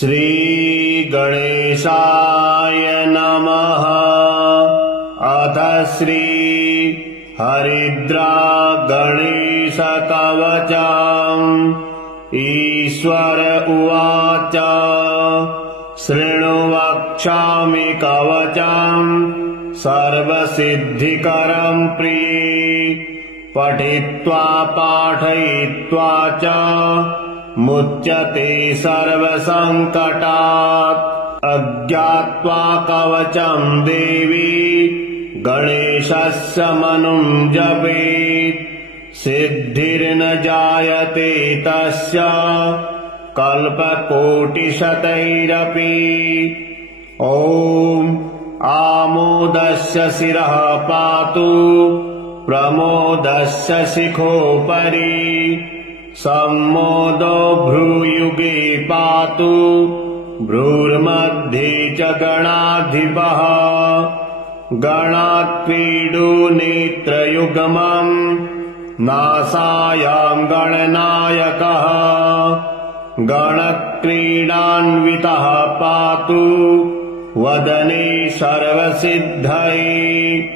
श्रीगणेशाय नमः। अथ श्री हरिद्रा गणेशकवचम्। ईश्वर उवाच शृणु वक्ष्यामि कवचम् सर्वसिद्धिकरम् प्रिये। पठित्वा पाठयित्वा च मुच्यते सर्वसङ्कटात्। अज्ञात्वा कवचम् देवी गणेशस्य मनुं जपेत्। सिद्धिर्न जायते तस्य कल्पकोटिशतैरपि। ॐ आमोदस्य शिरः पातु प्रमोदस्य शिखोपरि। सम्मोदो भ्रूयुगे पातु भ्रूर्मध्ये च गणाधिपः। गणाक्रीडो नेत्रयुग्मम् नासायाम् गणनायकः। गणक्रीडान्वितः पातु वदने सर्वसिद्धये।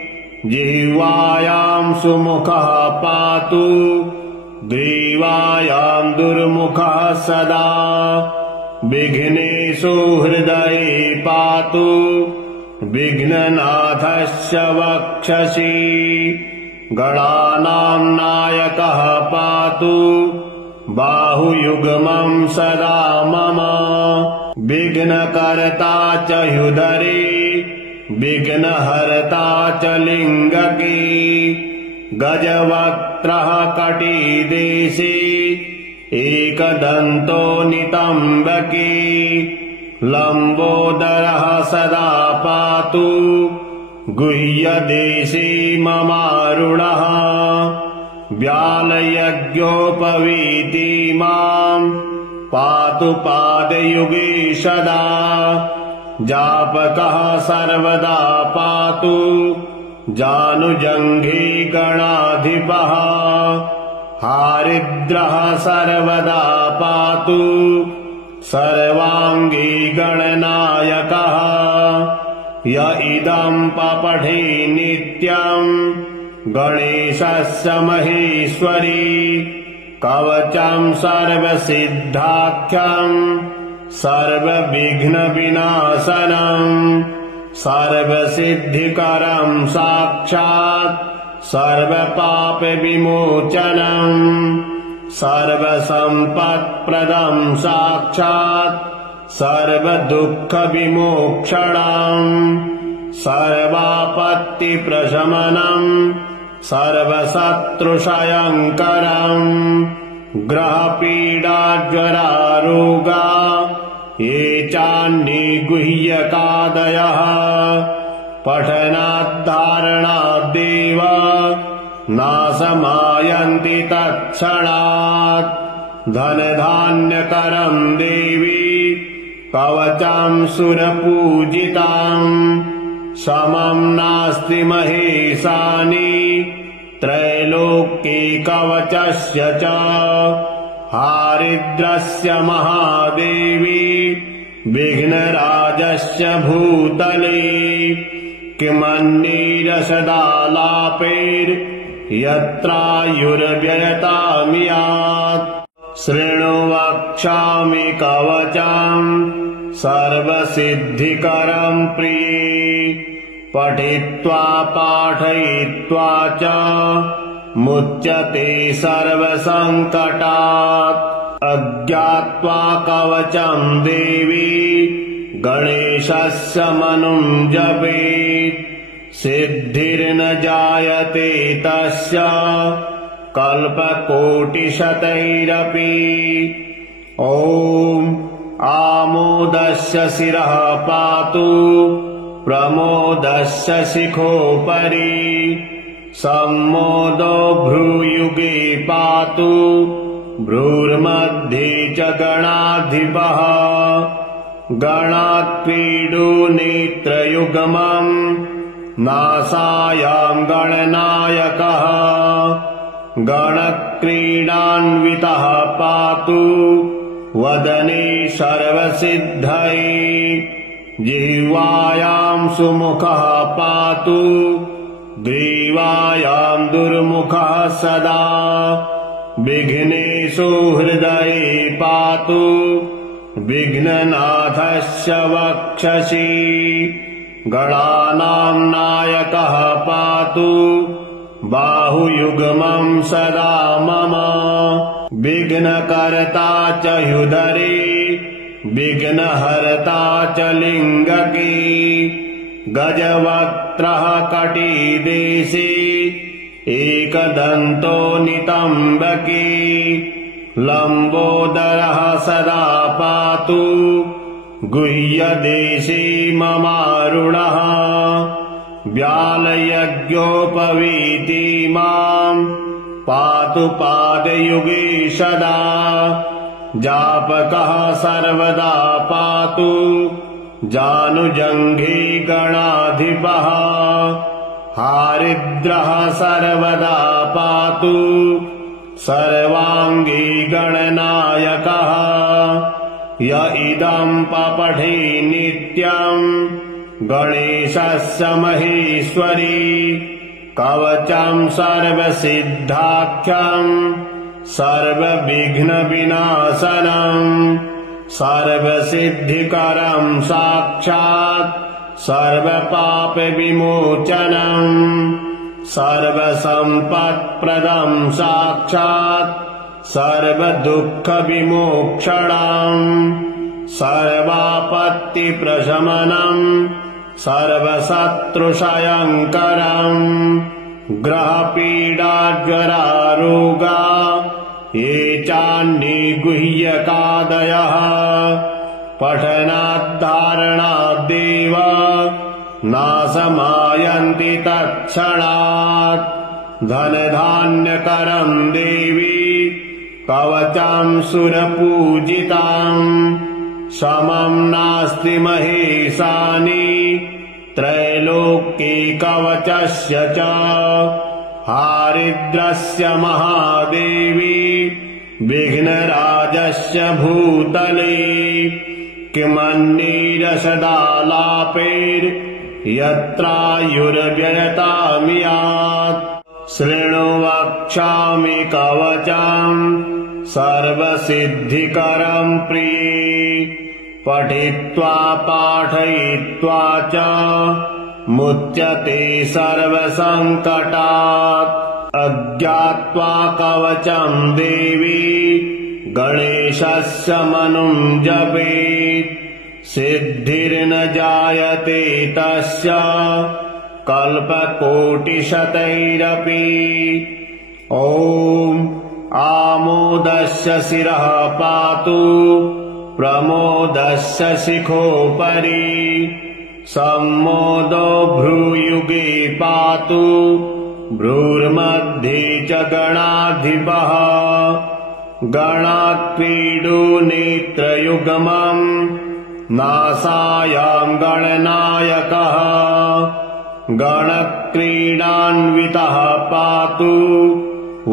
जिह्वायाम् सुमुखः पातु ग्रीवायाम् दुर्मुखः सदा। विघ्नेषु हृदये पातु विघ्ननाथस्य वक्षसि। गणानाम् नायकः पातु बाहुयुग्मम् सदा मम। विघ्नकर्ता च ह्युदरे विघ्नहर्ता च लिङ्गके। गजवक्त्रः कटिदेशे एकदन्तो नितम्बके। लम्बोदरः सदा पातु गुह्यदेशे ममारुणः। व्यालयज्ञोपवीति माम् पातु पादयुगे सदा। जापकः सर्वदा पातु जानुजङ्घे गणाधिपः। हारिद्रः सर्वदा पातु सर्वाङ्गे गणनायकः। य इदम् पपठे नित्यम् गणेशस्य महेश्वरी। कवचम् सर्वसिद्धाख्यम् सर्वविघ्नविनाशनम्। सर्वसिद्धिकरम् साक्षात् सर्वपापविमोचनम्। सर्वसम्पत्प्रदम् साक्षात् सर्वदुःखविमोक्षणम्। सर्वापत्तिप्रशमनम् सर्वशत्रुक्षयङ्करम्। ग्रहपीडाज्वरारोगा ये चान्निगुह्यकादयः। पठनाद्धारणाद्देव नाशमायन्ति तत्क्षणात्। धनधान्यकरम् देवी कवचम् सुरपूजिताम्। समम् नास्ति महेशानि त्रैलोक्ये कवचस्य च। हारिद्रस्य महादेवी विघ्नराजस्य भूतले। किमन्निरसदालापैर्यत्रायुर्व्ययतामियात्। शृणु वक्ष्यामि कवचम् सर्वसिद्धिकरम् प्रिये। पठित्वा पाठयित्वा च मुच्यते सर्वसङ्कटात्। अज्ञात्वा कवचम् देवी गणेशस्य मनुं जपेत्। सिद्धिर्न जायते तस्य कल्पकोटिशतैरपि। ॐ आमोदस्य शिरः पातु प्रमोदस्य शिखोपरि। सम्मोदो भ्रूयुगे पातु भ्रूर्मध्ये च गणाधिपः। गणाक्रीडो नेत्रयुग्मम् नासायाम् गणनायकः। गणक्रीडान्वितः पातु वदने सर्वसिद्धये जिह्वायां सुमुखः पातु ग्रीवायां दुर्मुखः सदा विघ्नेषु हृदये पातु विघ्ननाथस्य वक्षसि गणानां नायकः पातु बाहुयुग्मं सदा मम विघ्नकर्ता च ह्युदरे विघ्नहर्ता च लिङ्गके गजवक्त्रः कटिदेशे एकदन्तो नितम्बके लम्बोदरः सदा पातु गुह्यदेशे ममारुणः व्यालयज्ञोपवीति मां पातु पादयुगे सदा जापकः सर्वदा पातु जानुजङ्घे गणाधिपः हारिद्रः सर्वदा पातु सर्वाङ्गी गणनायकः य इदं पपठे नित्यम् गणेशस्य महेश्वरी कवचं सर्वसिद्धाख्यम् सर्वविघ्नविनाशनम् सर्वसिद्धिकरं साक्षात् सर्वपापविमोचनम् सर्वसम्पत्प्रदं साक्षात् सर्वदुःखविमोक्षणम् सर्वापत्तिप्रशमनम् सर्वशत्रुक्षयङ्करम् ग्रहपीडाज्वरारोगा ये चान्निगुह्यकादयः पठनाद्धारणाद्देव नाशमायन्ति तत्क्षणात् धनधान्यकरम् देवी कवचं सुरपूजिताम् समं नास्ति महेशानि त्रैलोक्ये कवचस्य च हारिद्रस्य महादेवी विघ्नराजस्य भूतले किमन्नीरसदालापैर्यत्रायुर्व्ययतामियात् शृणु वक्ष्यामि कवचम् सर्वसिद्धिकरम् प्रिये पठित्वा पाठयित्वा च मुच्यते सर्वसङ्कटात् अज्ञात्वा कवचम् देवी गणेशस्य मनुं जपेत् सिद्धिर्न जायते तस्य कल्पकोटिशतैरपि ॐ आमोदस्य शिरः पातु प्रमोदस्य शिखोपरि सम्मोदो भ्रूयुगे पातु भ्रूर्मध्ये च गणाधिपः गणाक्रीडो नेत्रयुग्मम् नासायां गणनायकः गणक्रीडान्वितः पातु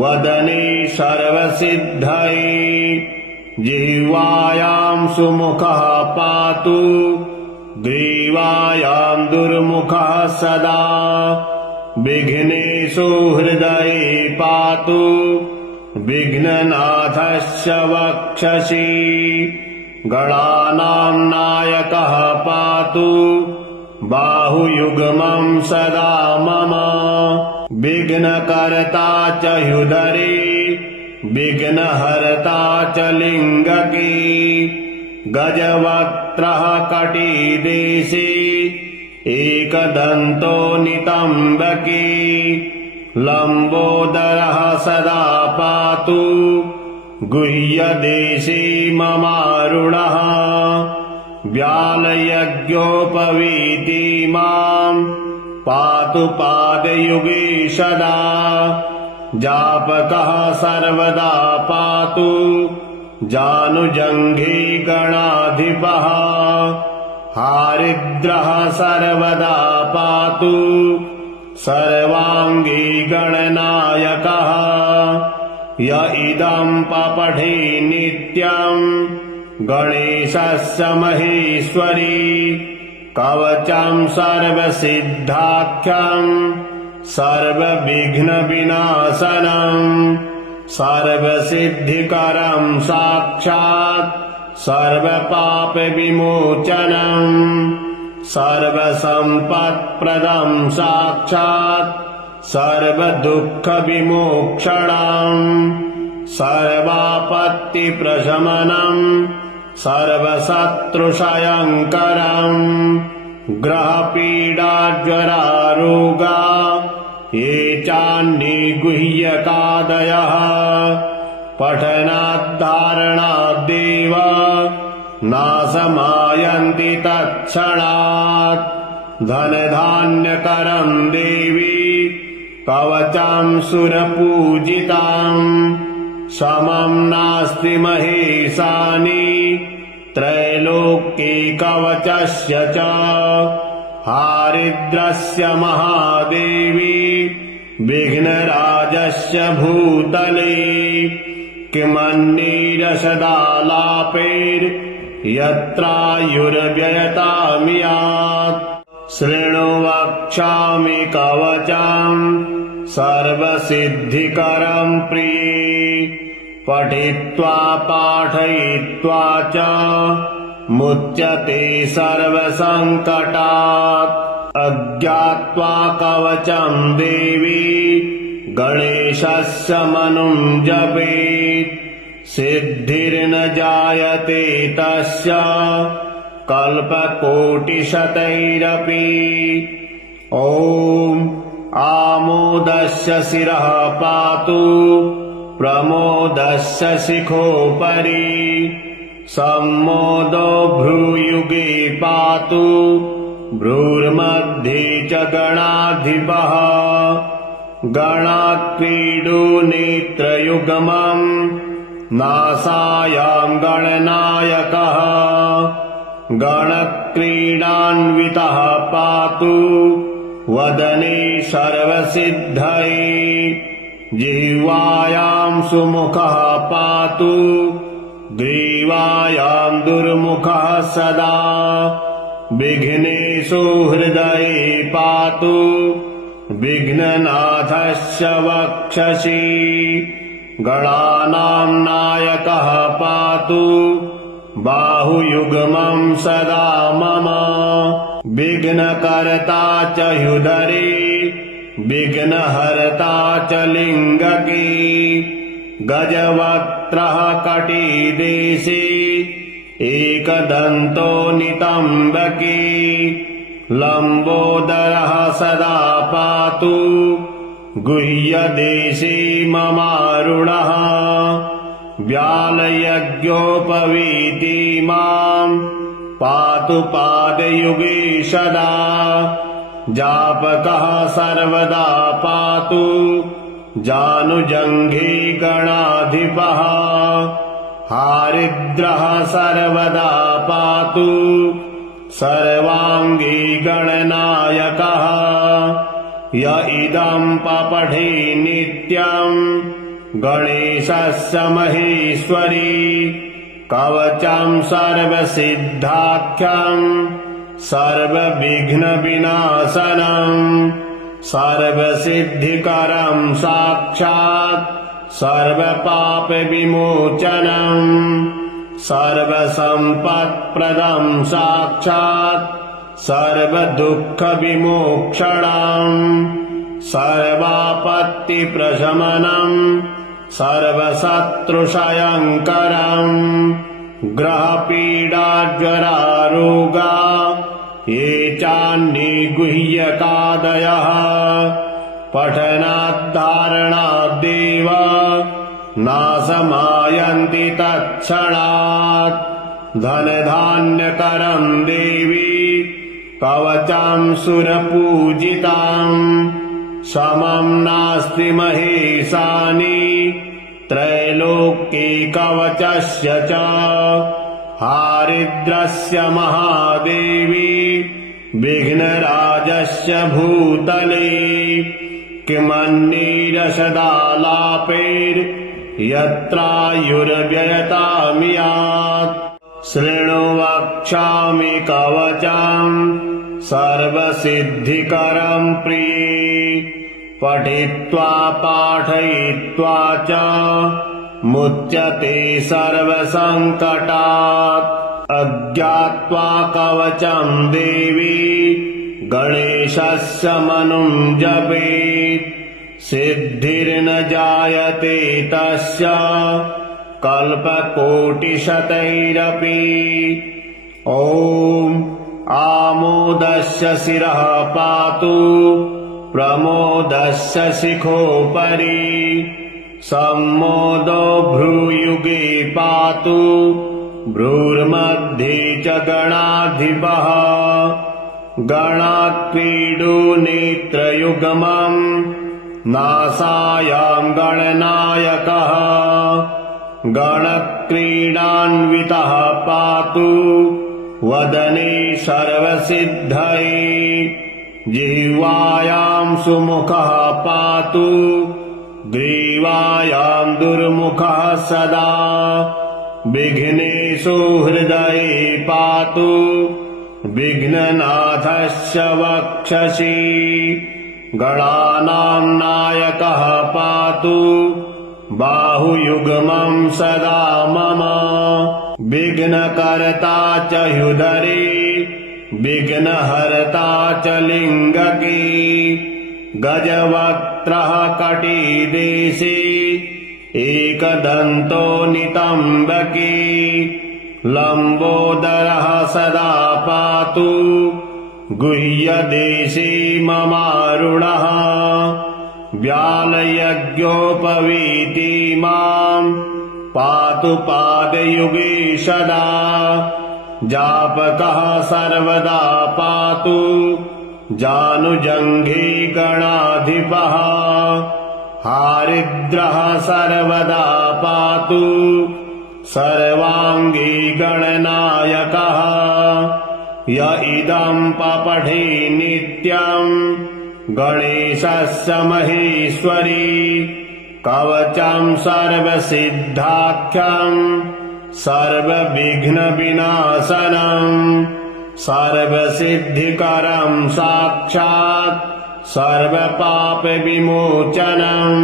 वदने सर्वसिद्धये जिह्वायां सुमुखः पातु ग्रीवायां दुर्मुखः सदा विघ्नेषु हृदये पातु विघ्ननाथस्य वक्षसि गणानां नायकः पातु बाहुयुग्मं सदा मम विघ्नकर्ता च ह्युदरे विघ्नहर्ता च लिङ्गके गजवक्त्रः कटिदेशे एकदन्तो नितम्बके लम्बोदरः सदा पातु गुह्यदेशे ममारुणः व्यालयज्ञोपवीति मां पातु पादयुगे सदा जापकः सर्वदा पातु जानुजङ्घे गणाधिपः हारिद्रः सर्वदा पातु सर्वाङ्गी गणनायकः य इदं पपठे नित्यम् गणेशस्य महेश्वरी कवचं सर्वसिद्धाख्यम् सर्वविघ्नविनाशनम् सर्वसिद्धिकरम् साक्षात् सर्वपापविमोचनम् सर्वसम्पत्प्रदम् साक्षात् सर्वदुःखविमोक्षणम् सर्वापत्तिप्रशमनम् सर्वशत्रुक्षयङ्करम् ग्रहपीडाज्वरारोगा ये चान्निगुह्यकादयः पठनाद्धारणाद्देव नाशमायन्ति तत्क्षणात् धनधान्यकरम् देवी कवचं सुरपूजिताम् समम् नास्ति महेशानि त्रैलोक्ये कवचस्य च हारिद्रस्य महादेवी विघ्नराजस्य भूतले किमन्नीरसदालापैर्यत्रायुर्व्ययतामियात् शृणु वक्ष्यामि कवचम् सर्वसिद्धिकरम् प्रिये पठित्वा पाठयित्वा च मुच्यते सर्वसङ्कटात् अज्ञात्वा कवचम् देवी गणेशस्य मनुम् जपेत् सिद्धिर्न जायते तस्य कल्पकोटिशतैरपि ॐ आमोदस्य शिरः पातु प्रमोदस्य शिखोपरि सम्मोदो भ्रूयुगे पातु भ्रूर्मध्ये च गणाधिपः गणाक्रीडो नेत्रयुग्मम् नासायाम् गणनायकः गणक्रीडान्वितः पातु वदने सर्वसिद्धये जिह्वायाम् सुमुखः पातु ग्रीवायाम् दुर्मुखः सदा विघ्नेषु हृदये पातु विघ्ननाथस्य वक्षसि गणानाम् नायकः पातु बाहुयुग्मम् सदा मम विघ्नकर्ता च ह्युदरे विघ्नहर्ता च लिङ्गके गजवक्त्रः कटिदेशे एकदन्तो नितम्बके लम्बोदरः सदा पातु गुह्यदेशे ममारुणः व्यालयज्ञोपवीति माम् पातु पादयुगे सदा जापकः सर्वदा पातु जानुजङ्घे गणाधिपः हारिद्रः सर्वदा पातु सर्वाङ्गी गणनायकः य इदम् पपठे नित्यम् गणेशस्य महेश्वरी कवचं सर्वसिद्धाख्यम् सर्वविघ्नविनाशनम् सर्वसिद्धिकरम् साक्षात् सर्वपापविमोचनम् सर्वसम्पत्प्रदम् साक्षात् सर्वदुःखविमोक्षणम् सर्वापत्तिप्रशमनम् सर्वशत्रुक्षयङ्करम् ग्रहपीडाज्वरारोगा ये चान्निगुह्यकादयः पठनाद्धारणाद्देव नाशमायन्ति तत्क्षणात् धनधान्यकरम् देवी कवचं सुरपूजिताम् समम् नास्ति महेशानि त्रैलोक्ये कवचस्य च हारिद्रस्य महादेवी विघ्नराजस्य भूतले किमन्नीरसदालापैर्यत्रायुर्व्ययतामियात् शृणु वक्ष्यामि कवचम् सर्वसिद्धिकरम् प्रिये पठित्वा पाठयित्वा च मुच्यते सर्वसङ्कटात् अज्ञात्वा कवचम् देवी गणेशस्य मनुम् जपेत् सिद्धिर्न जायते तस्य कल्पकोटिशतैरपि ॐ आमोदस्य शिरः पातु प्रमोदस्य शिखोपरि सम्मोदो भ्रूयुगे पातु भ्रूर्मध्ये च गणाधिपः गणाक्रीडो नेत्रयुग्मम् नासायाम् गणनायकः गणक्रीडान्वितः पातु वदने सर्वसिद्धये जिह्वायाम् सुमुखः पातु ग्रीवायाम् दुर्मुखः सदा विघ्नेषु हृदये पातु विघ्ननाथस्य वक्षसि गणानाम् नायकः पातु बाहुयुग्मम् सदा मम विघ्नकर्ता च ह्युदरे विघ्नहर्ता च लिङ्गके गजवक्त्रः कटिदेशे एकदन्तो नितम्बके लम्बोदरः सदा पातु गुह्यदेशे ममारुणः व्यालयज्ञोपवीति माम् पातु पादयुगे सदा जापकः सर्वदा पातु जानुजङ्घे गणाधिपः हारिद्रः सर्वदा पातु सर्वाङ्गी गणनायकः य इदम् पपठे नित्यम् गणेशस्य महेश्वरी कवचम् सर्वसिद्धाख्यम् सर्वविघ्नविनाशनम् सर्वसिद्धिकरम् साक्षात् सर्वपापविमोचनम्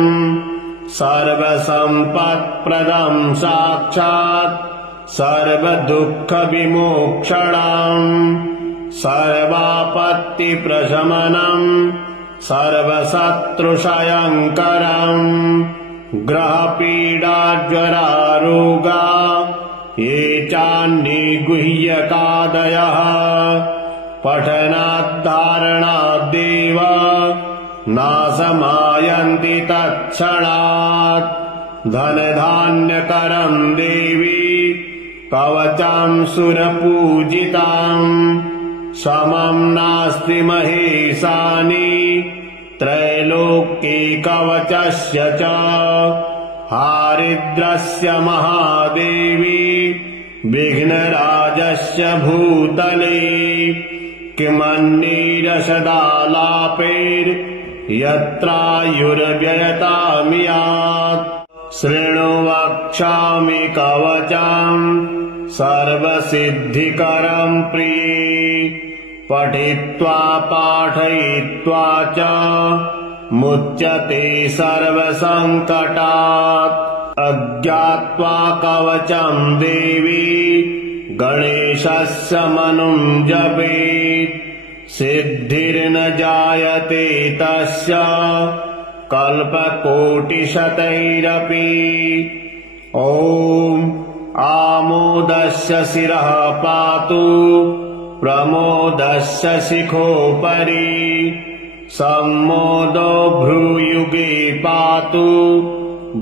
सर्वसम्पत्प्रदम् साक्षात् सर्वदुःखविमोक्षणम् सर्वापत्तिप्रशमनम् सर्वशत्रुक्षयङ्करम् ग्रहपीडाज्वरारोगा ये चान्निगुह्यकादयः पठनाद्धारणाद्देव नाशमायन्ति तत्क्षणात् धनधान्यकरम् देवी कवचम् सुरपूजिताम् समम् नास्ति महेशानि त्रैलोक्ये कवचस्य च हारिद्रस्य महादेवी विघ्नराजस्य भूतले किमन्नीरसदालापैर्यत्रायुर्व्ययतामियात् शृणु वक्ष्यामि कवचम् सर्वसिद्धिकरम् प्रिये पठित्वा पाठयित्वा च मुच्यते सर्वसङ्कटात् अज्ञात्वा कवचम् देवी गणेशस्य मनुम् जपेत् सिद्धिर्न जायते तस्य कल्पकोटिशतैरपि ॐ आमोदस्य शिरः पातु प्रमोदस्य शिखोपरि सम्मोदो भ्रूयुगे पातु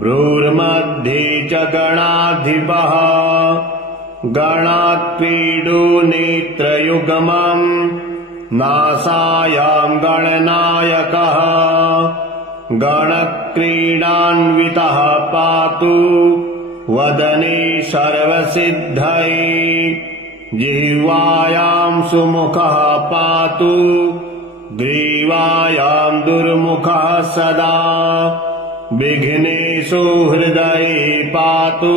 भ्रूर्मध्ये च गणाधिपः गणाक्रीडो नेत्रयुग्मम् नासायाम् गणनायकः गणक्रीडान्वितः पातु वदने सर्वसिद्धये जिह्वायाम् सुमुखः पातु ग्रीवायाम् दुर्मुखः सदा विघ्नेषु हृदये पातु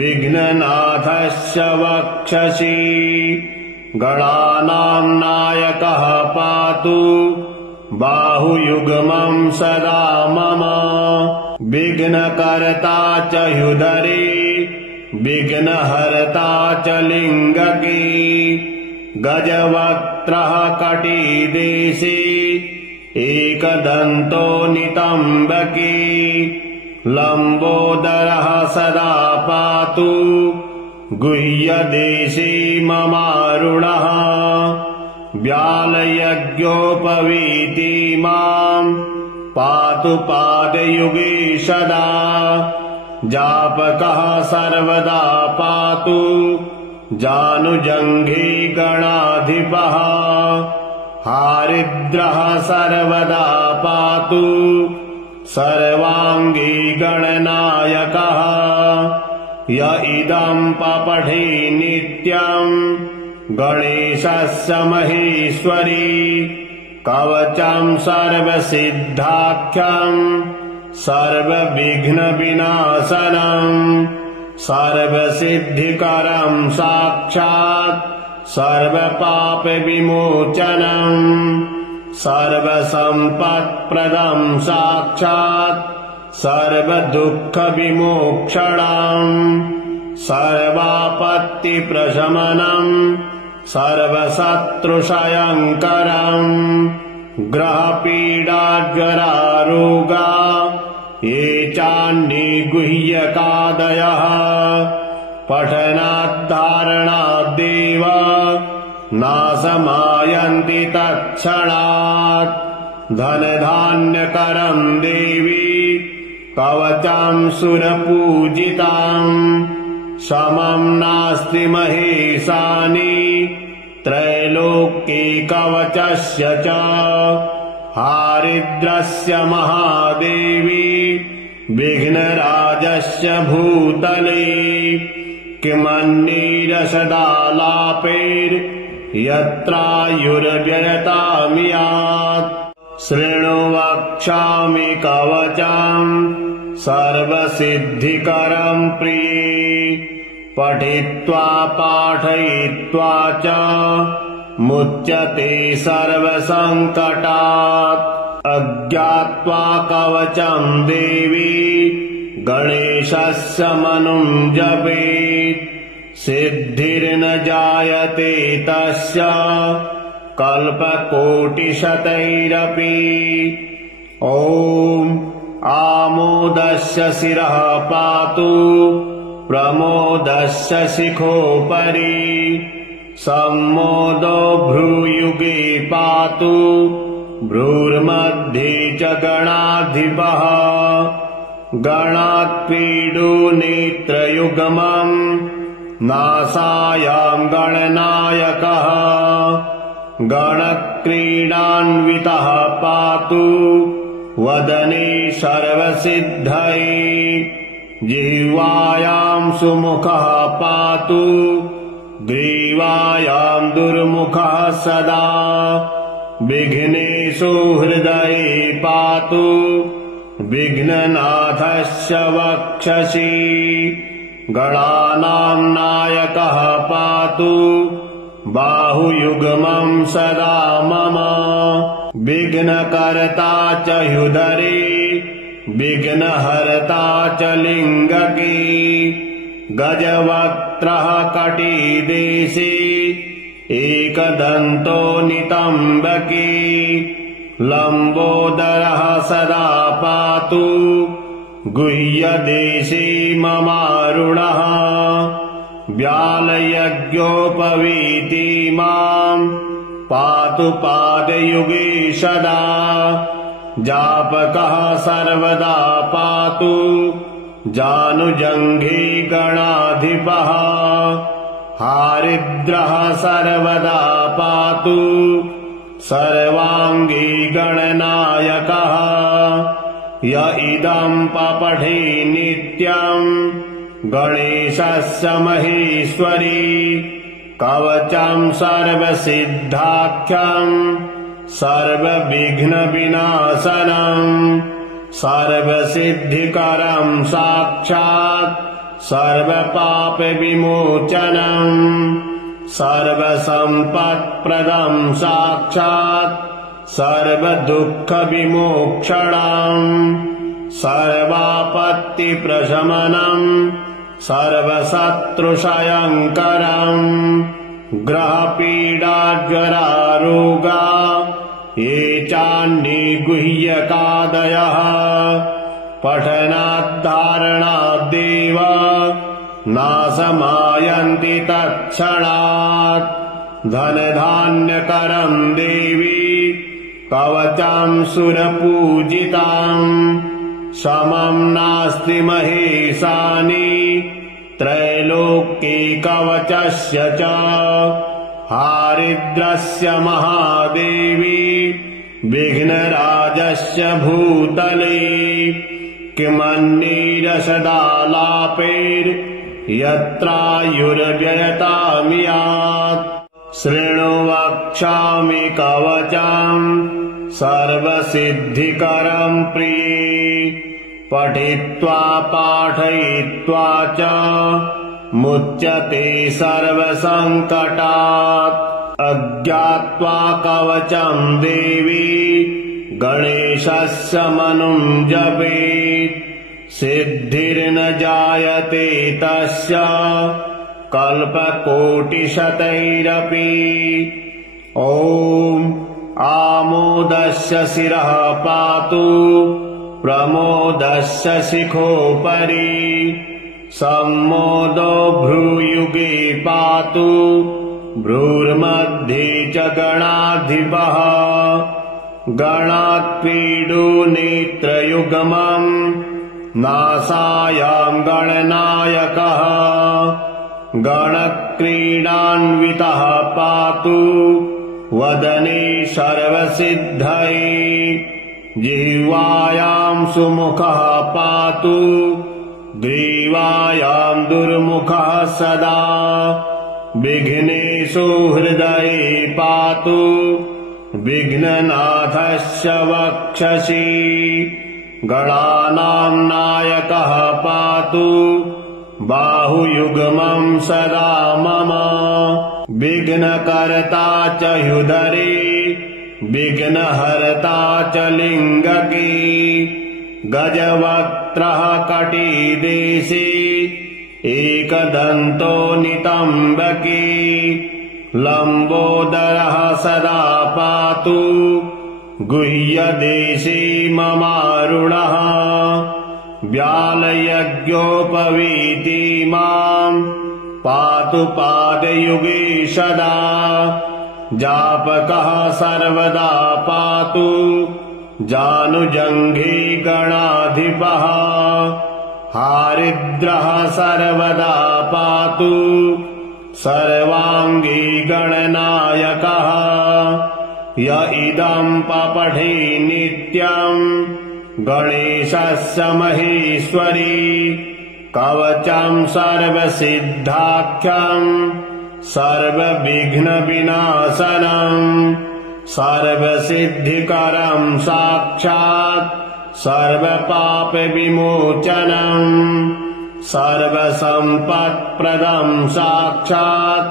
विघ्ननाथस्य वक्षसि गणानां नायकः पातु बाहुयुग्मं सदा मम विघ्नकर्ता च ह्युदरे विघ्नहर्ता च लिङ्गके गजवक्त्रः कटिदेशे एकदन्तो नितम्बके लम्बोदरः सदा पातु गुह्यदेशे ममारुणः व्यालयज्ञोपवीति माम् पातु पादयुगे सदा जापकः सर्वदा पातु जानुजङ्घे गणाधिपः हारिद्रः सर्वदा पातु सर्वाङ्गी गणनायकः य इदम् पपठे नित्यम् गणेशस्य महेश्वरी कवचम् सर्वसिद्धाख्यम् सर्वविघ्नविनाशनम् सर्वसिद्धिकरम् साक्षात् सर्वपापविमोचनम् सर्वसम्पत्प्रदम् साक्षात् सर्वदुःखविमोक्षणम् सर्वापत्तिप्रशमनम् सर्वशत्रुक्षयङ्करम् ग्रहपीडाज्वरारोगा ये चान्निगुह्यकादयः पठनाद्धारणाद्देव नाशमायन्ति तत्क्षणात् धनधान्यकरम् देवी कवचम् सुरपूजिताम् समम् नास्ति महेशानि त्रैलोक्ये कवचस्य च हारिद्रस्य महादेवी विघ्नराजस्य भूतले किमन्नीरसदालापैर्यत्रायुर्व्ययतामियात् शृणु वक्ष्यामि कवचम् सर्वसिद्धिकरम् प्रिये पठित्वा पाठयित्वा च मुच्यते सर्वसङ्कटात् अज्ञात्वा कवचम् देवी गणेशस्य मनुम् जपेत् सिद्धिर्न जायते तस्य कल्पकोटिशतैरपि ॐ आमोदस्य शिरः पातु प्रमोदस्य शिखोपरि सम्मोदो भ्रूयुगे पातु भ्रूर्मध्ये च गणाधिपः गणात्क्रीडो नेत्रयुग्मम् नासायाम् गणनायकः गणक्रीडान्वितः पातु वदने सर्वसिद्धये जिह्वायाम् सुमुखः पातु ग्रीवायाम् दुर्मुखः सदा विघ्नेषु हृदये पातु विघ्ननाथस्य वक्षसि गणानाम् नायकः पातु बाहुयुग्मम् सदा मम विघ्नकर्ता च ह्युदरे विघ्नहर्ता च लिङ्गके गजवक्त्रः कटिदेशे एकदन्तो नितम्बके लम्बोदरः सदा पातु गुह्यदेशे ममारुणः व्यालयज्ञोपवीति माम् पातु पादयुगे सदा जापकः सर्वदा पातु जानुजङ्घे गणाधिपः हारिद्रः सर्वदा पातु सर्वाङ्गी गणनायकः य इदम् पपठे नित्यम् गणेशस्य महेश्वरी कवचम् सर्वसिद्धाख्यम् सर्वविघ्नविनाशनम् सर्वसिद्धिकरम् साक्षात् सर्वपापविमोचनम् सर्वसम्पत्प्रदम् साक्षात् सर्वदुःखविमोक्षणम् सर्वापत्तिप्रशमनम् सर्वशत्रुक्षयङ्करम् ग्रहपीडाज्वरारोगा ये चान्निगुह्यकादयः पठनाद्धारणाद्देव नाशमायन्ति तत्क्षणात् धनधान्यकरम् देवी कवचम् सुरपूजिताम् समम् नास्ति महेशानि त्रैलोक्यकवचस्य च हारिद्रस्य महादेवी विघ्नराजस्य भूतले किमन्निरसदालापैर्यत्रायुर्व्ययतामियात् शृणु वक्ष्यामि कवचम् सर्वसिद्धिकरम् प्रिये पठित्वा पाठयित्वा च मुच्यते सर्वसङ्कटात् अज्ञात्वा कवचम् देवी गणेशस्य मनुम् जपेत् सिद्धिर्न जायते तस्य कल्पकोटिशतैरपि ॐ आमोदस्य शिरः पातु प्रमोदस्य शिखोपरि सम्मोदो भ्रूयुगे पातु भ्रूर्मध्ये च गणाधिपः गणात्पीडो नेत्रयुग्मम् नासायाम् गणनायकः गणक्रीडान्वितः पातु वदने सर्वसिद्धये जिह्वायाम् सुमुखः पातु ग्रीवायाम् दुर्मुखः सदा विघ्नेषु हृदये पातु विघ्ननाथस्य वक्षसि गणानाम् नायकः पातु बाहुयुग्मम् सदा मम विघ्नकर्ता च ह्युदरे विघ्नहर्ता च लिङ्गके गजवक्त्रः कटिदेशे एकदन्तो नितम्बके लम्बोदरः सदा पातु गुह्यदेशे ममारुणः व्यालयज्ञोपवीति माम् पातु पादयुगे सदा जापकः सर्वदा पातु जानुजङ्घे गणाधिपः हारिद्रः सर्वदा पातु सर्वाङ्गी गणनायकः य इदम् पपठे नित्यम् गणेशस्य महेश्वरी कवचम् सर्वसिद्धाख्यम् सर्वविघ्नविनाशनम् सर्वसिद्धिकरम् साक्षात् सर्वपापविमोचनम् सर्वसम्पत्प्रदम् साक्षात्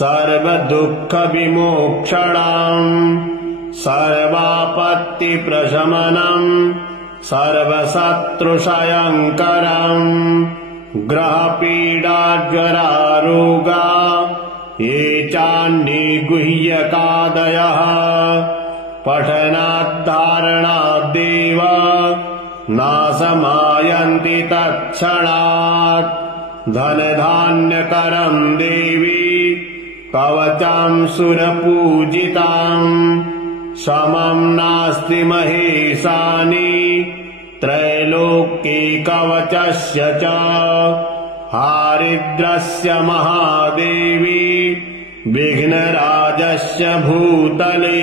सर्वदुःखविमोक्षणम् सर्वापत्तिप्रशमनम् सर्वशत्रुक्षयङ्करम् ग्रहपीडाज्वरारोगा ये चान्निगुह्यकादयः पठनाद्धारणाद्देव नाशमायन्ति तत्क्षणात् धनधान्यकरम् देवी कवचम् सुरपूजिताम् समम् नास्ति महेशानि त्रैलोक्यकवचस्य च हारिद्रस्य महादेवी विघ्नराजस्य भूतले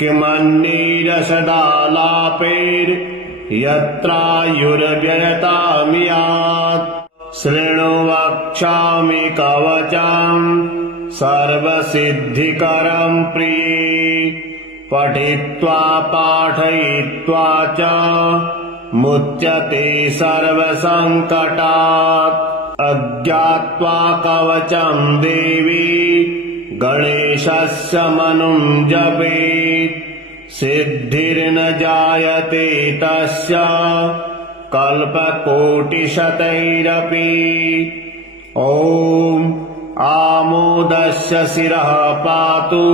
किमन्निरसदालापैर्यत्रायुर्व्ययतामियात् शृणु वक्ष्यामि कवचम् सर्वसिद्धिकरम् प्रिये पठित्वा पाठयित्वा च मुच्यते सर्वसङ्कटात् अज्ञात्वा कवचं देवी गणेशस्य मनुं जपेत् सिद्धिर्न जायते तस्य कल्पकोटिशतैरपि ॐ आमोदस्य शिरः पातु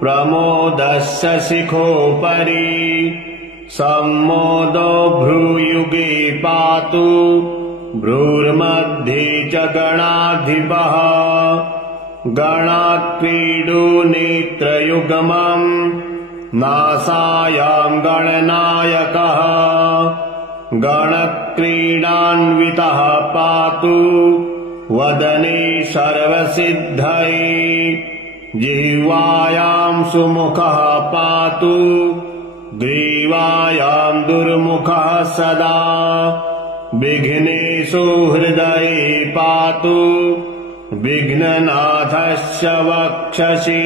प्रमोदस्य शिखोपरि सम्मोदो भ्रूयुगे पातु भ्रूर्मध्ये च गणाधिपः गणाक्रीडो नेत्रयुग्मम् नासायां गणनायकः गणक्रीडान्वितः पातु वदने सर्वसिद्धये जिह्वायां सुमुखः पातु ग्रीवायां दुर्मुखः सदा विघ्नेषु हृदये पातु विघ्ननाथस्य वक्षसि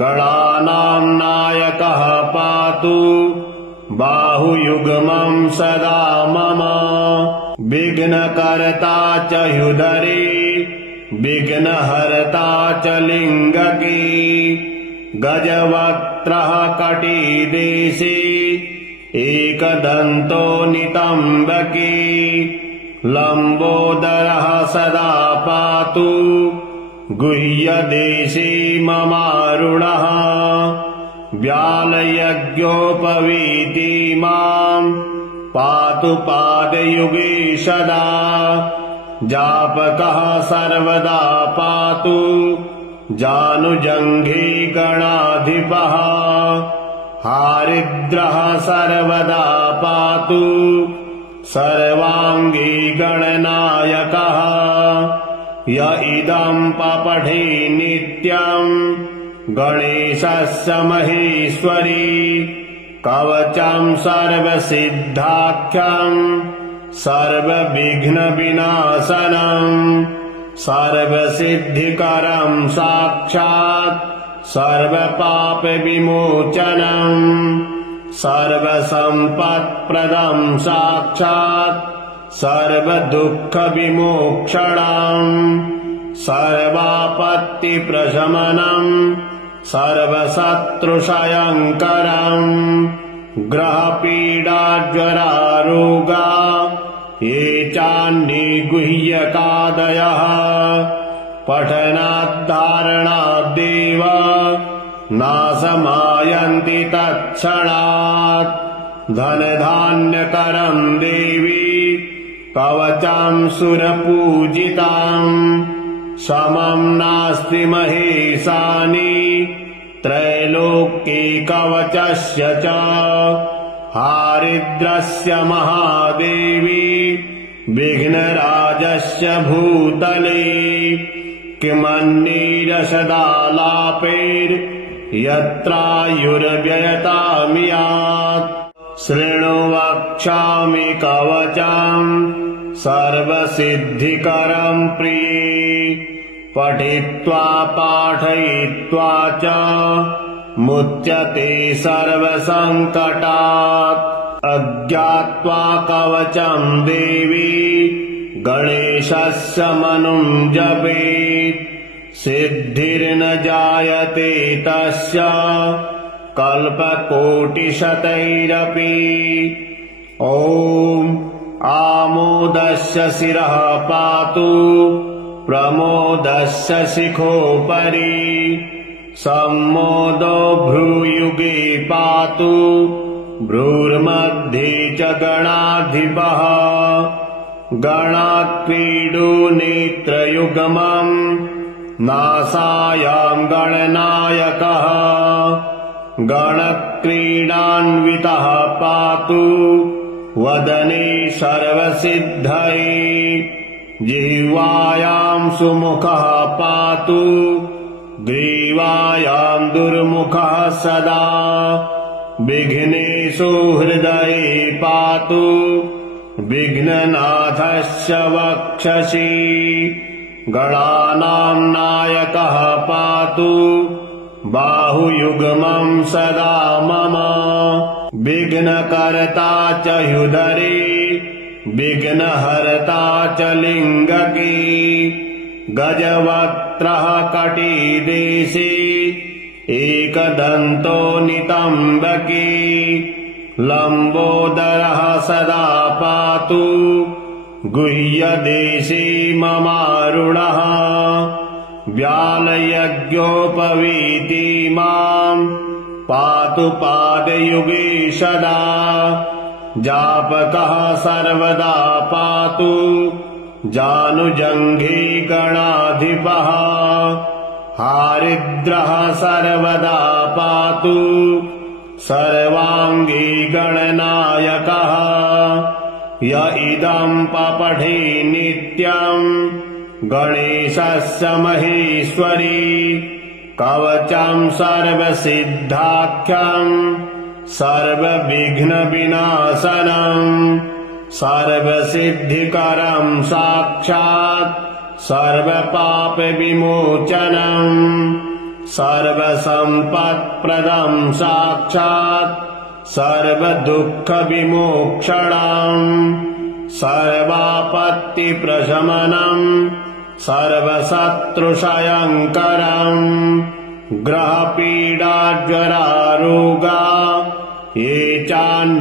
गणानां नायकः पातु बाहुयुग्मं सदा मम विघ्नकर्ता च ह्युदरे विघ्नहर्ता च लिङ्गके गजवक्त्रः कटिदेशे एकदन्तो नितम्बके लम्बोदरः सदा पातु गुह्यदेशे ममारुणः व्यालयज्ञोपवीति माम् पातु पादयुगे सदा जापकः सर्वदा पातु जानुजङ्घे गणाधिपः हारिद्रः सर्वदा पातु सर्वाङ्गी गणनायकः य इदं पपठे नित्यम् गणेशस्य महेश्वरी कवचं सर्वसिद्धाख्यम् सर्वविघ्नविनाशनम् सर्वसिद्धिकरम् साक्षात् सर्वपापविमोचनम् सर्वसम्पत्प्रदम् साक्षात् सर्वदुःखविमोक्षणम् सर्वापत्तिप्रशमनम् सर्वशत्रुक्षयङ्करम् ग्रहपीडाज्वरारोगा ये चान्निगुह्यकादयः पठनाद्धारणाद्देव नाशमायन्ति तत्क्षणात् धनधान्यकरम् देवी कवचं सुरपूजिताम् समम् नास्ति महेशानि त्रैलोक्ये कवचस्य च हारिद्रस्य महादेवी विघ्नराजस्य भूतले किमन्नीरसदालापैर्यत्रायुर्व्ययतामियात् शृणु वक्ष्यामि कवचम् सर्वसिद्धिकरम् प्रिये पठित्वा पाठयित्वा च मुच्यते सर्वसङ्कटात् अज्ञात्वा कवचं देवी गणेशस्य मनुं जपेत् सिद्धिर्न जायते तस्य कल्पकोटिशतैरपि ॐ आमोदस्य शिरः पातु प्रमोदस्य शिखोपरि सम्मोदो भ्रूयुगे पातु भ्रूर्मध्ये च गणाधिपः गणाक्रीडो नेत्रयुग्मम् नासायां गणनायकः गणक्रीडान्वितः पातु वदने सर्वसिद्धये जिह्वायां सुमुखः पातु ग्रीवायां दुर्मुखः सदा विघ्नेषु हृदये पातु विघ्ननाथस्य वक्षसि गणानां नायकः पातु बाहुयुग्मं सदा मम विघ्नकर्ता च ह्युदरे विघ्नहर्ता च लिङ्गकी गजवक्त्रः कटिदेशे एकदन्तो नितम्बकी लम्बोदरः सदा पातु गुह्यदेशे ममारुणः व्यालयज्ञोपवीति माम् पातु पादयुगे सदा जापकः सर्वदा पातु जानुजङ्घे गणाधिपः हारिद्रः सर्वदा पातु सर्वाङ्गी गणनायकः य इदम् पपठे नित्यम् गणेशस्य महेश्वरी कवचम् सर्वसिद्धाख्यम् सर्वविघ्नविनाशनम् सर्वसिद्धिकरम् साक्षात् सर्वपापविमोचनम् सर्वसम्पत्प्रदम् साक्षात् सर्वदुःखविमोक्षणम् सर्वापत्तिप्रशमनम् सर्वशत्रुक्षयङ्करम् ग्रहपीडाज्वरारोगा ये चान्निगुह्यकादयः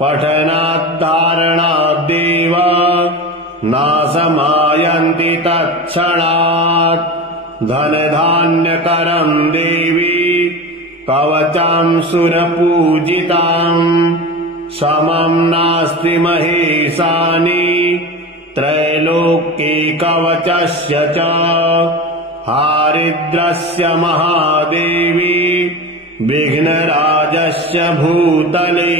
पठनाद्धारणाद्देव नाशमायन्ति तत्क्षणात् धनधान्यकरम् देवी कवचम् सुरपूजिताम् समम् नास्ति महेशानि त्रैलोक्ये कवचस्य च हारिद्रस्य महादेवी विघ्नराजस्य भूतले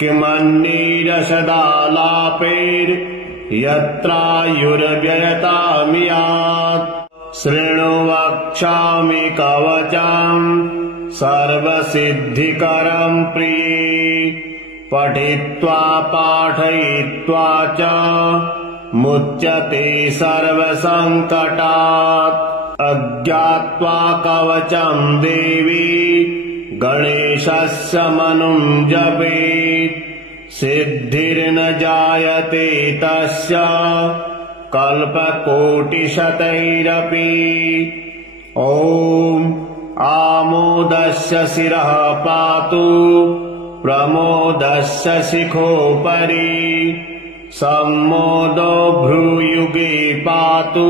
किमन्नीरसदालापैर्यत्रायुर्व्ययतामियात् शृणु वक्ष्यामि कवचम् सर्वसिद्धिकरम् प्रिये पठित्वा पाठयित्वा च मुच्यते सर्वसङ्कटात् अज्ञात्वा कवचम् देवी गणेशस्य मनुम् जपेत् सिद्धिर्न जायते तस्य कल्पकोटिशतैरपि ॐ आमोदस्य शिरः पातु प्रमोदस्य शिखोपरि सम्मोदो भ्रूयुगे पातु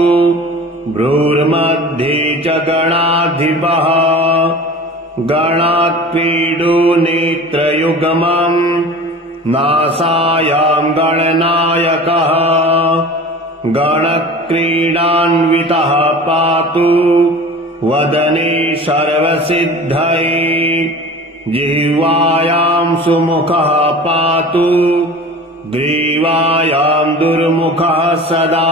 भ्रूर्मध्ये च गणाधिपः गणाक्रीडो नेत्रयुग्मम् नासायाम् गणनायकः गणक्रीडान्वितः पातु वदने सर्वसिद्धये जिह्वायाम् सुमुखः पातु ग्रीवायाम् दुर्मुखः सदा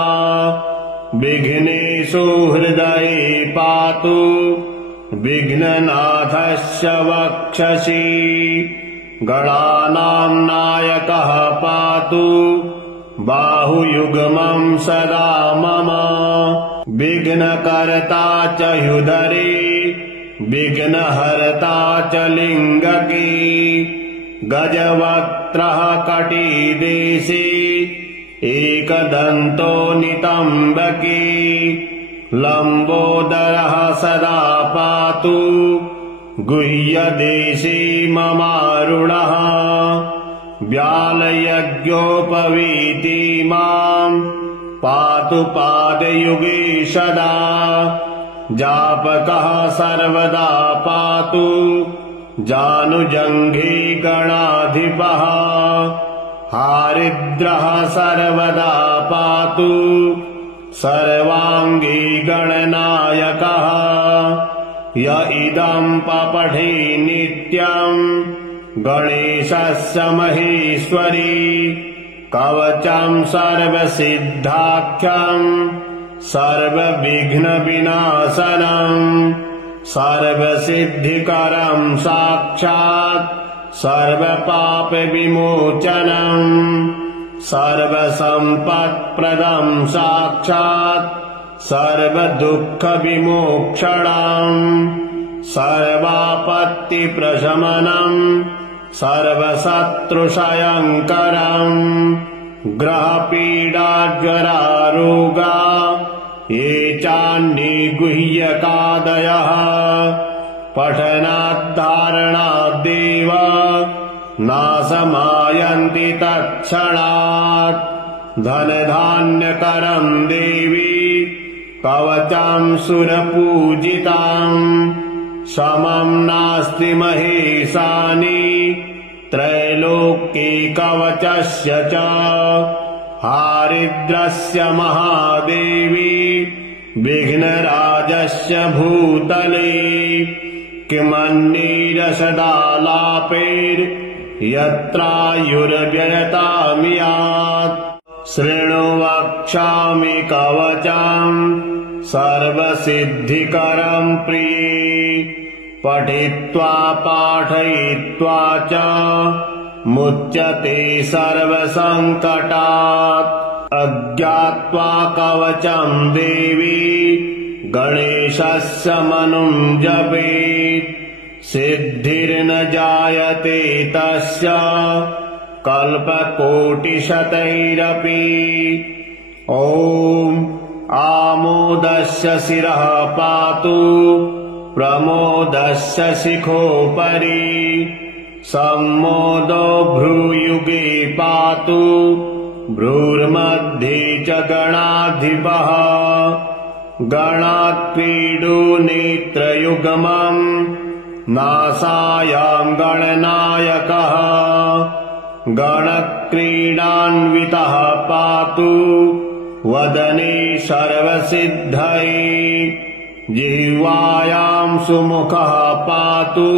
विघ्नेषु हृदये पातु विघ्ननाथस्य वक्षसि गणानाम् नायकः पातु बाहुयुग्मम् सदा मम विघ्नकर्ता च ह्युदरे विघ्नहर्ता च लिङ्गकी गजवक्त्रः कटिदेशे एकदन्तो नितम्बकी लम्बोदरः सदा पातु गुह्यदेशे ममारुणः व्यालयज्ञोपवीति माम् पातु पादयुगे सदा जापकः सर्वदा पातु जानुजङ्घे गणाधिपः हारिद्रः सर्वदा पातु सर्वाङ्गी गणनायकः य इदम् पपठे नित्यम् गणेशस्य महेश्वरी कवचम् सर्वसिद्धाख्यम् सर्वविघ्नविनाशनम् सर्वसिद्धिकरम् साक्षात् सर्वपापविमोचनम् सर्वसम्पत्प्रदम् साक्षात् सर्वदुःखविमोक्षणम् सर्वापत्तिप्रशमनम् सर्वशत्रुक्षयङ्करम् ग्रहपीडाज्वरारोगा ये चान्निगुह्यकादयः पठनाद्धारणाद्देव नाशमायन्ति तत्क्षणात् धनधान्यकरम् देवी कवचम् सुरपूजिताम् समम् नास्ति महेशानि त्रैलोक्यकवचस्य च हारिद्रस्य महादेवी विघ्नराजस्य भूतले किमन्नीरसदालापैर्यत्रायुर्व्ययतामियात् शृणु वक्ष्यामि कवचम् सर्वसिद्धिकरम् प्रिये पठित्वा पाठयित्वा च मुच्यते सर्वसङ्कटात् अज्ञात्वा कवचम् देवी गणेशस्य मनुम् जपेत् सिद्धिर्न जायते तस्य कल्पकोटिशतैरपि ॐ आमोदस्य शिरः पातु प्रमोदस्य शिखोपरि सम्मोदो भ्रूयुगे पातु भ्रूर्मध्ये च गणाधिपः गणात्क्रीडो नेत्रयुग्मम् नासायाम् गणनायकः गणक्रीडान्वितः पातु वदने सर्वसिद्धये जिह्वायाम् सुमुखः पातु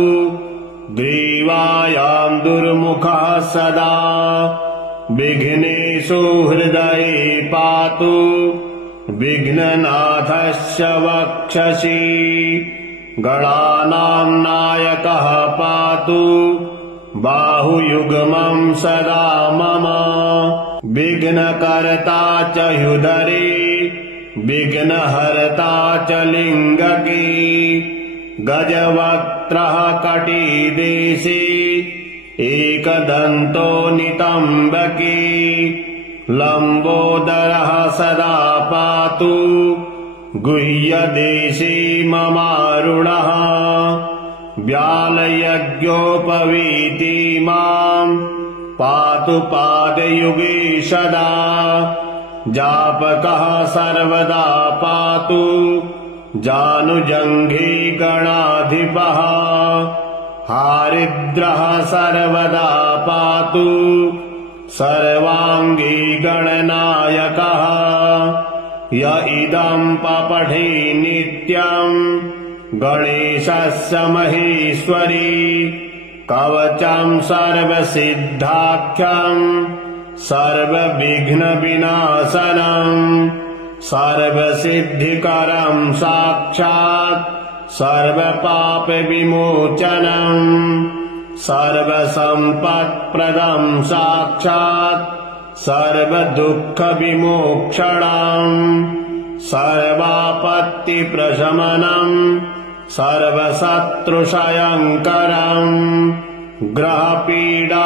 ग्रीवायाम् दुर्मुखः सदा विघ्नेषु हृदये पातु विघ्ननाथस्य वक्षसि गणानाम् नायकः पातु बाहुयुग्मम् सदा मम विघ्नकर्ता च ह्युदरे विघ्नहर्ता च लिङ्गके गजवक्त्रः कटिदेशे एकदन्तो नितम्बके लम्बोदरः सदा पातु गुह्यदेशे ममारुणः व्यालयज्ञोपवीति माम् पातु पादयुगे सदा जापकः सर्वदा पातु जानुजङ्घे गणाधिपः हारिद्रः सर्वदा पातु सर्वाङ्गी गणनायकः य इदम् पपठे नित्यम् गणेशस्य महेश्वरी कवचम् सर्वसिद्धाख्यम् सर्वविघ्नविनाशनम् सर्वसिद्धिकरम् साक्षात् सर्वपापविमोचनम् सर्वसम्पत्प्रदम् साक्षात् सर्वदुःखविमोक्षणम् सर्वापत्तिप्रशमनम् सर्वशत्रुक्षयङ्करम् ग्रहपीडाज्वरारोगा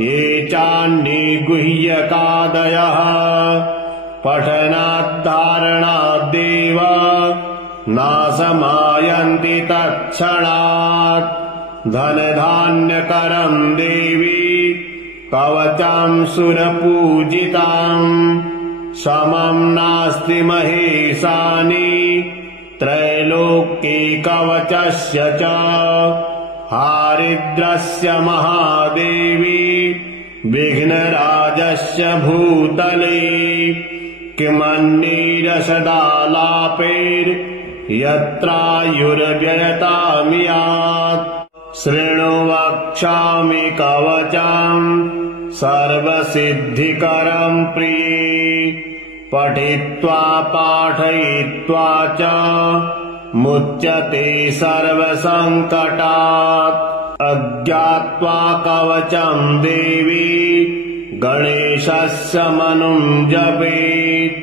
ये चान्निगुह्यकादयः पठनाद्धारणाद्देव नाशमायन्ति तत्क्षणात् धनधान्यकरम् देवी कवचम् सुरपूजिताम् समम् नास्ति महेशानि त्रैलोक्यकवचस्य च हारिद्रस्य महादेवी विघ्नराजस्य भूतले किमन्नीरसदालापैर्यत्रायुर्व्ययतामियात् शृणु वक्ष्यामि कवचम् सर्वसिद्धिकरम् प्रिये पठित्वा पाठयित्वा च मुच्यते सर्वसङ्कटात् अज्ञात्वा कवचम् देवी गणेशस्य मनुम् जपेत्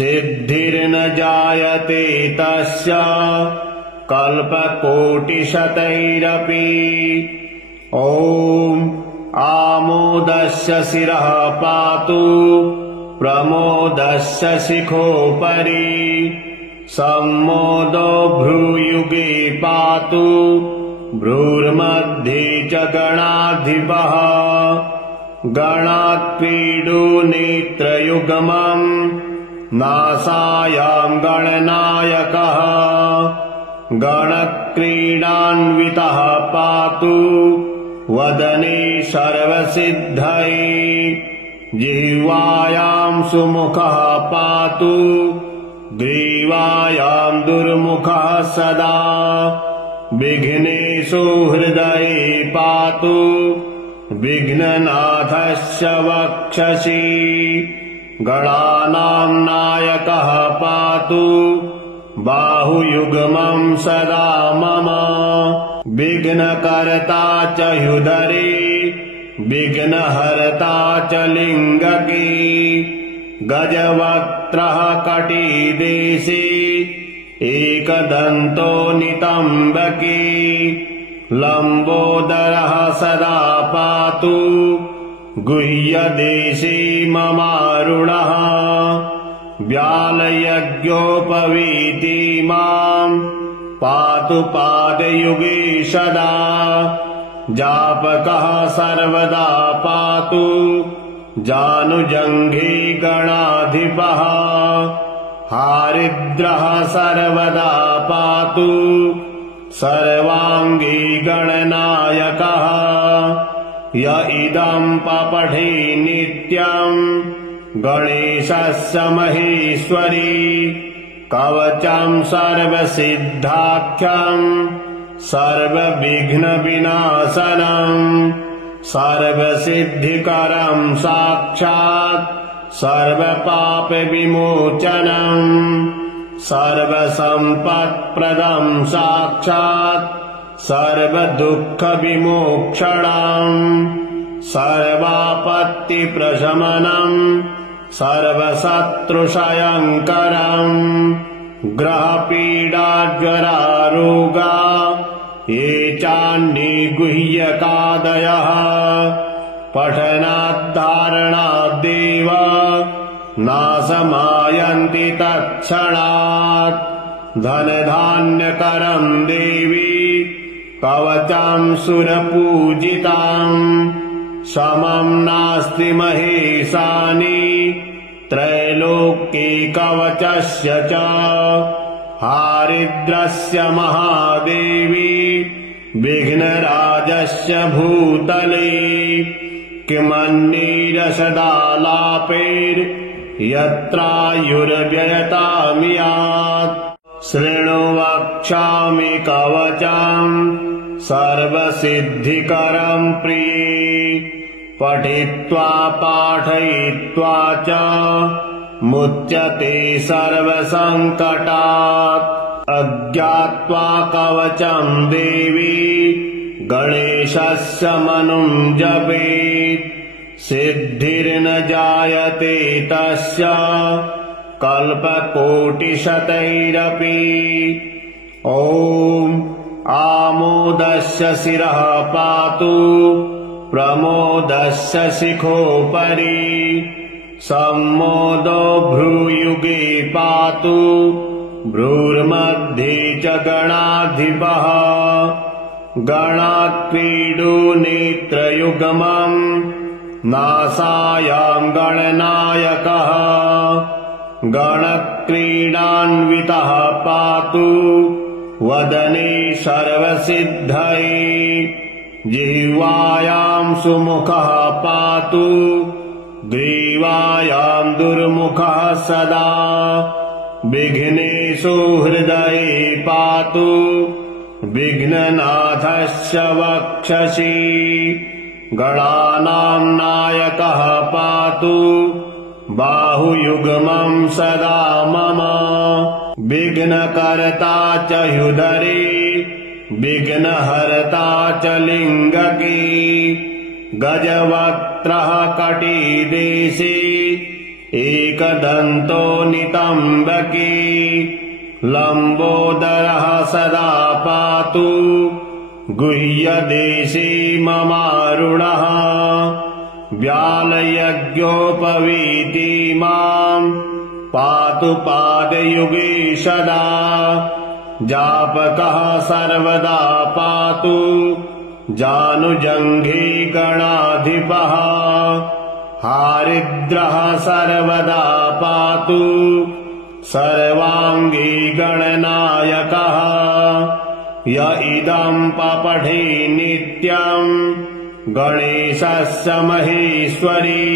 सिद्धिर्न जायते तस्य कल्पकोटिशतैरपि। ॐ आमोदस्य शिरः पातु प्रमोदस्य शिखोपरि। सम्मोदो भ्रूयुगे पातु भ्रूर्मध्ये च गणाधिपः। गणाक्रीडो नेत्रयुग्मम् नासायां गणनायकः। गणक्रीडान्वितः पातु वदने सर्वसिद्धये। जिह्वायां सुमुखः पातु ग्रीवायां दुर्मुखः सदा। विघ्नेषु हृदये पातु विघ्ननाथस्य वक्षसि। गणानां नायकः पातु बाहुयुग्मं सदा मम। विघ्नकर्ता च ह्युदरे विघ्नहर्ता च लिङ्गके। गजवक्त्रः कटिदेशे एकदन्तो नितम्बके। लम्बोदरः सदा पातु गुह्यदेशे ममारुणः। व्यालयज्ञोपवीति माम् पातु पादयुगे सदा। जापकः सर्वदा पातु जानुजङ्घे गणाधिपः। हारिद्रः सर्वदा पातु सर्वाङ्गे गणनायकः। य इदं पपठे नित्यम् गणेशस्य महेश्वरी। कवचं सर्वसिद्धाख्यम् सर्वविघ्नविनाशनम्। सर्वसिद्धिकरं साक्षात् सर्वपापविमोचनम्। सर्वसम्पत्प्रदं साक्षात् सर्वदुःखविमोक्षणम्। सर्वापत्तिप्रशमनम् सर्वशत्रुक्षयङ्करम्। ग्रहपीडाज्वरारोगा ये चान्निगुह्यकादयः। पठनाद्धारणाद्देव नाशमायन्ति तत्क्षणात्। धनधान्यकरम् देवी कवचं सुरपूजिताम्। समम् नास्ति महेशानि त्रैलोक्ये कवचस्य च। हारिद्रस्य महादेवी विघ्नराजस्य भूतले। किमन्नीरसदालापैर्यत्रायुर्व्ययतामियात्। शृणु वक्ष्यामि कवचम् सर्वसिद्धिकरम् प्रिये। पठित्वा पाठयित्वा च मुच्यते सर्वसङ्कटात्। अज्ञात्वा कवचम् देवी गणेशस्य मनुं जपेत्। सिद्धिर्न जायते तस्य कल्पकोटिशतैरपि। ॐ आमोदस्य शिरः पातु प्रमोदस्य शिखोपरि। सम्मोदो भ्रूयुगे पातु भ्रूर्मध्ये च गणाधिपः। गणाक्रीडो नेत्रयुग्मम् नासायां गणनायकः। गणक्रीडान्वितः पातु वदने सर्वसिद्धये। जिह्वायां सुमुखः पातु ग्रीवायां दुर्मुखः सदा। विघ्नेषु हृदये पातु विघ्ननाथस्य वक्षसि। गणानां नायकः पातु बाहुयुग्मं सदा मम। विघ्नकर्ता च ह्युदरे विघ्नहर्ता च लिङ्गके। गजवक्त्रः कटिदेशे एकदन्तो नितम्बकी लम्बोदरः सदा पातु गुह्यदेशे ममारुणः व्यालयज्ञोपवीति माम् पातु पादयुगे सदा जापकः सर्वदा पातु जानुजङ्घे गणाधिपः हारिद्रः सर्वदा पातु सर्वाङ्गी गणनायकः य इदम् पपठे नित्यम् गणेशस्य महेश्वरी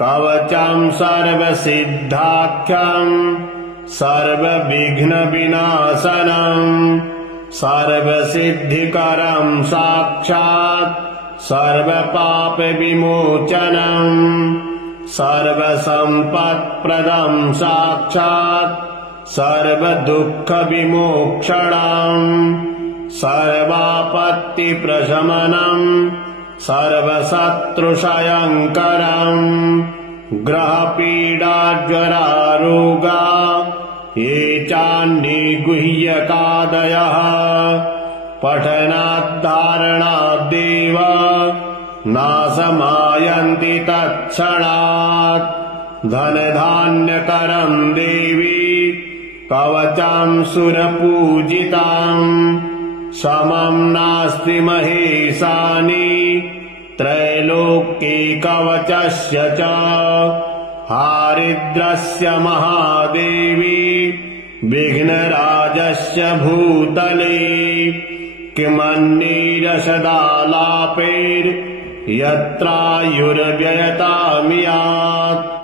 कवचम् सर्वसिद्धाख्यम् सर्वविघ्नविनाशनम् सर्वसिद्धिकरम् साक्षात् सर्वपापविमोचनम् सर्वसम्पत्प्रदम् साक्षात् सर्वदुःखविमोक्षणम् सर्वापत्तिप्रशमनम् सर्वशत्रुक्षयङ्करम् ग्रहपीडाज्वरारोगा ये चान्ये गुह्यकादयः पठनाद्धारणाद्देव नाशमायन्ति तत्क्षणात् धनधान्यकरम् देवी कवचम् सुरपूजिताम् समम् नास्ति महेशानि त्रैलोक्ये कवचस्य च हारिद्रस्य महादेवी विघ्नराजस्य भूतले किमन्नीरसदालापैर्यत्रायुर्व्ययतामियात्।